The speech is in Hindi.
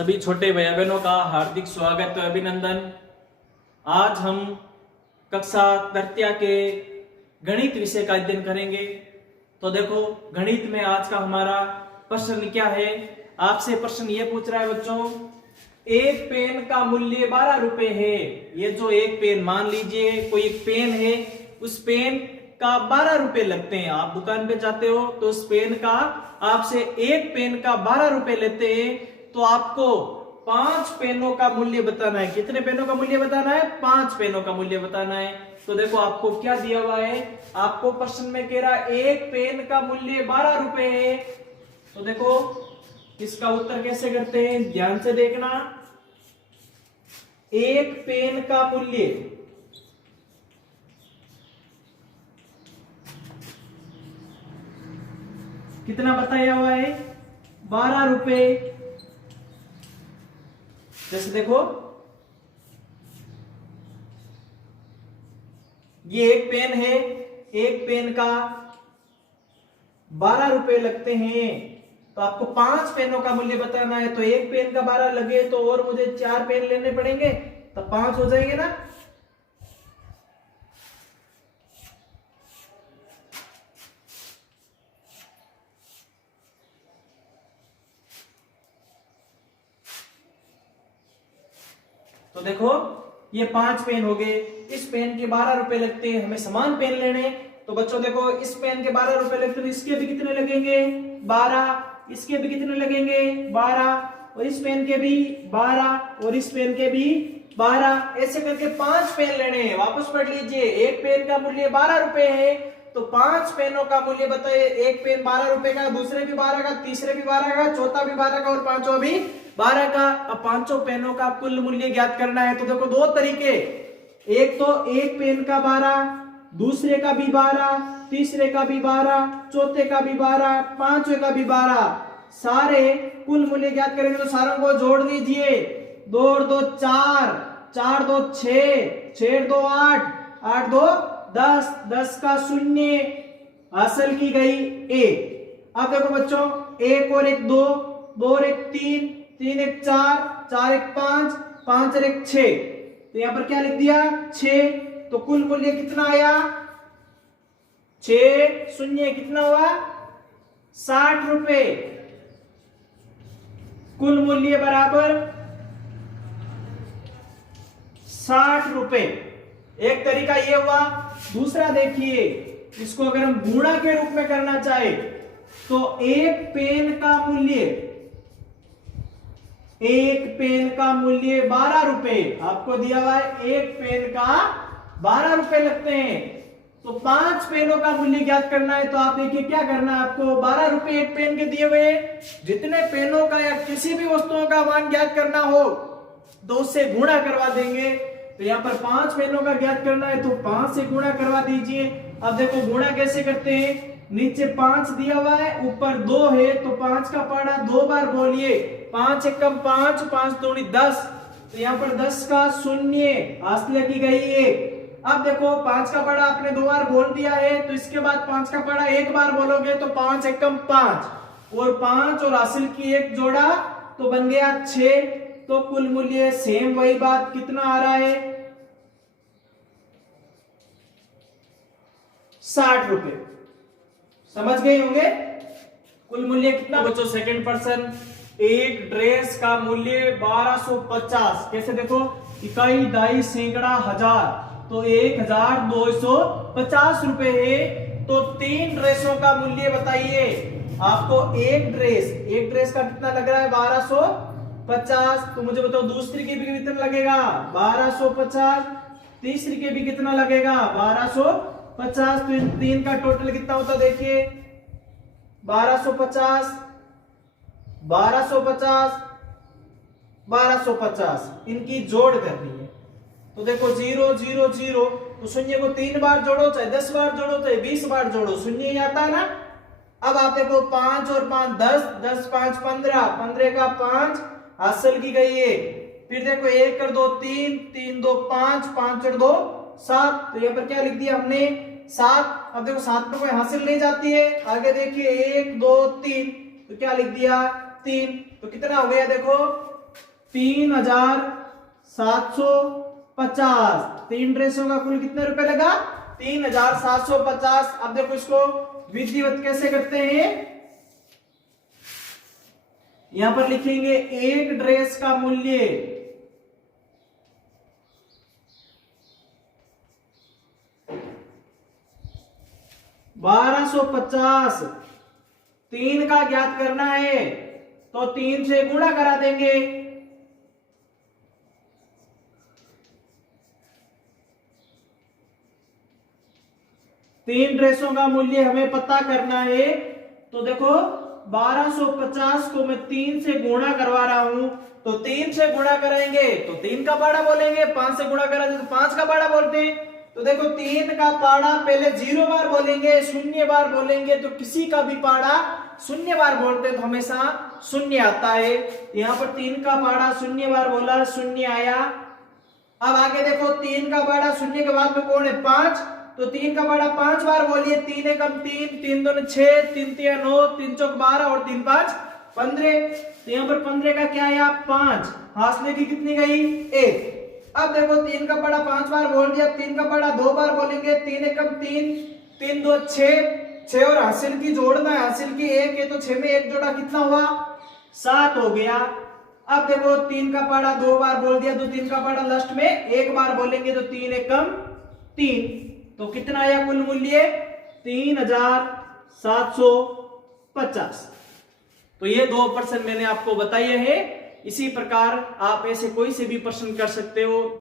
सभी छोटे भाई बहनों का हार्दिक स्वागत और अभिनंदन। आज हम कक्षा तृतीया के गणित विषय का अध्ययन करेंगे। तो देखो, गणित में आज का हमारा प्रश्न क्या है। आपसे प्रश्न ये पूछ रहा है बच्चों, एक पेन का मूल्य 12 रुपए है। ये जो एक पेन, मान लीजिए कोई एक पेन है, उस पेन का 12 रुपए लगते हैं। आप दुकान पे जाते हो तो उस पेन का आपसे एक पेन का 12 रुपए लेते हैं। तो आपको 5 पेनों का मूल्य बताना है। कितने पेनों का मूल्य बताना है? 5 पेनों का मूल्य बताना है। तो देखो, आपको क्या दिया हुआ है, आपको प्रश्न में कह रहा है एक पेन का मूल्य 12 रुपए है। तो देखो, इसका उत्तर कैसे करते हैं, ध्यान से देखना। एक पेन का मूल्य कितना बताया हुआ है? 12 रुपए। जैसे देखो, ये एक पेन है, एक पेन का 12 रुपए लगते हैं। तो आपको 5 पेनों का मूल्य बताना है। तो एक पेन का 12 लगे तो और मुझे 4 पेन लेने पड़ेंगे, तो 5 हो जाएंगे ना। तो देखो, ये 5 पेन हो गए। इस पेन के 12 रुपए लगते हैं, हमें समान पेन लेने। तो बच्चों देखो, इस पेन के 12 रुपए लगते हैं, इसके भी कितने लगेंगे? 12। इसके भी कितने लगेंगे? 12। और इस पेन के भी 12, और इस पेन के भी 12। ऐसे करके 5 पेन लेने हैं। वापस पढ़ लीजिए, एक पेन का मूल्य 12 रुपए है, तो 5 पेनों का मूल्य बताइए। एक पेन 12 रुपए का, दूसरे भी 12 का, तीसरे भी 12 का, चौथा भी 12 का और पांचवा भी 12 का। अब 5 पेनों का कुल मूल्य ज्ञात करना है। तो देखो, दो तरीके, एक तो एक पेन का 12, दूसरे का भी 12, तीसरे का भी 12, चौथे का भी 12, पांचवे का भी 12। सारे कुल मूल्य ज्ञात करेंगे तो सारों को जोड़ दीजिए। 2 और 2 4, 4 2 6, 6 2 8, 8 2 10, 10 का 0, हासिल की गई 1। अब देखो बच्चों, 1 और 1 2, 2 और 1 3, 3 1 4, 4 1 5, 5 और 1 6। तो यहां पर क्या लिख दिया? 6। तो कुल मूल्य कितना आया? 6 शून्य कितना हुआ? 60 रुपए। कुल मूल्य बराबर 60 रुपए। एक तरीका ये हुआ। दूसरा देखिए, इसको अगर हम गुणा के रूप में करना चाहे तो एक पेन का मूल्य 12 रुपए आपको दिया हुआ है। एक पेन का 12 रुपए लगते हैं। तो 5 पेनों का मूल्य ज्ञात करना है। तो आप देखिए क्या करना है, आपको 12 रुपए एक पेन के दिए हुए, जितने पेनों का या किसी भी वस्तुओं का मान ज्ञात करना हो तो उससे गुणा करवा देंगे। तो यहाँ पर 5 पेनों का ज्ञात करना है तो 5 से गुणा करवा दीजिए। अब देखो, गुणा कैसे करते हैं, नीचे 5 दिया हुआ है, ऊपर 2 है, तो 5 का पढ़ा 2 बार बोलिए। 5 एकम 5, 5 दूनी 10। तो यहाँ पर 10 का 0, हासिल की गई 1। अब देखो, 5 का पढ़ा आपने 2 बार बोल दिया है, तो इसके बाद 5 का पढ़ा 1 बार बोलोगे तो 5 एकम 5 और 5 और हासिल की 1 जोड़ा तो बन गया 6। तो कुल मूल्य सेम वही बात, कितना आ रहा है? 60 रुपए। समझ गए होंगे कुल मूल्य कितना बच्चों? सेकंड पर्सन, एक ड्रेस का मूल्य 1250। कैसे देखो, इकाई दाई सैकड़ा हजार, तो 1250 रुपए है। तो 3 ड्रेसों का मूल्य बताइए। आपको एक ड्रेस का कितना लग रहा है? 1250। तो मुझे बताओ, दूसरी के भी कितना लगेगा? 1250। तीसरी के भी कितना लगेगा? 1250। तो इन 3 का टोटल कितना होता देखिए, 1250, 1250, 1250। इनकी जोड़ करनी है। तो देखो, 0 0 0, तो शून्य को 3 बार जोड़ो, चाहे 10 बार जोड़ो, चाहे 20 बार जोड़ो, शून्य ही आता है ना। अब आप देखो, 5 और 5 10, 10 5 15, 15 का 5, हासिल की गई है। फिर देखो, 1 कर 2 3, 3 2 5, 5 और 2 7। तो यहाँ पर क्या लिख दिया हमने? 7। अब देखो, 7 में कोई हासिल नहीं जाती है। आगे देखिए, 1 2 3, तो क्या लिख दिया? 3। तो कितना हो गया देखो, 3,750। 3 ड्रेसों का कुल कितने रुपए लगा? 3,750। अब देखो इसको विधिवत कैसे करते हैं, यहां पर लिखेंगे एक ड्रेस का मूल्य 1250। 3 का ज्ञात करना है तो 3 से गुणा करा देंगे। तीन ड्रेसों का मूल्य हमें पता करना है, तो देखो 1250 को मैं 3 से गुणा करवा रहा हूं, तो 3 से गुणा करेंगे तो 3 का पाड़ा बोलेंगे, 5 से गुणा करा तो 5 का पाड़ा बोलते हैं। तो देखो 3 का पाड़ा पहले 0 बार बोलेंगे, 0 बार बोलेंगे, तो किसी का भी पाड़ा 0 बार बोलते हैं तो हमेशा 0 आता है। यहां पर 3 का पाड़ा 0 बार बोला, 0 आया। अब आगे देखो 3 का पाड़ा 0 के बाद में कौन है? 5, तो 3 का पाड़ा 5 बार बोलिए। 3 एकम 3, 3 दूनी 6, 3 तिया 9, 3 चौक 12 और 3 5 15। तो यहाँ पर 15 का क्या आया? 5। हासिल की कितनी गई? 1। अब देखो 3 का पाड़ा 5 बार बोल दिया, 3 का पाड़ा 2 बार बोलेंगे। 3 एकम 3, 3 2 6 और हासिल की जोड़ना है, हासिल की 1 है तो 6 में 1 जोड़ा कितना हुआ? 7 हो गया। अब देखो 3 का पाड़ा 2 बार बोल दिया, तो 3 का पाड़ा लास्ट में 1 बार बोलेंगे, तो 3 एकम 3। तो कितना आया कुल मूल्य? 3,750। तो ये 2 प्रश्न मैंने आपको बताए हैं। इसी प्रकार आप ऐसे कोई से भी प्रश्न कर सकते हो।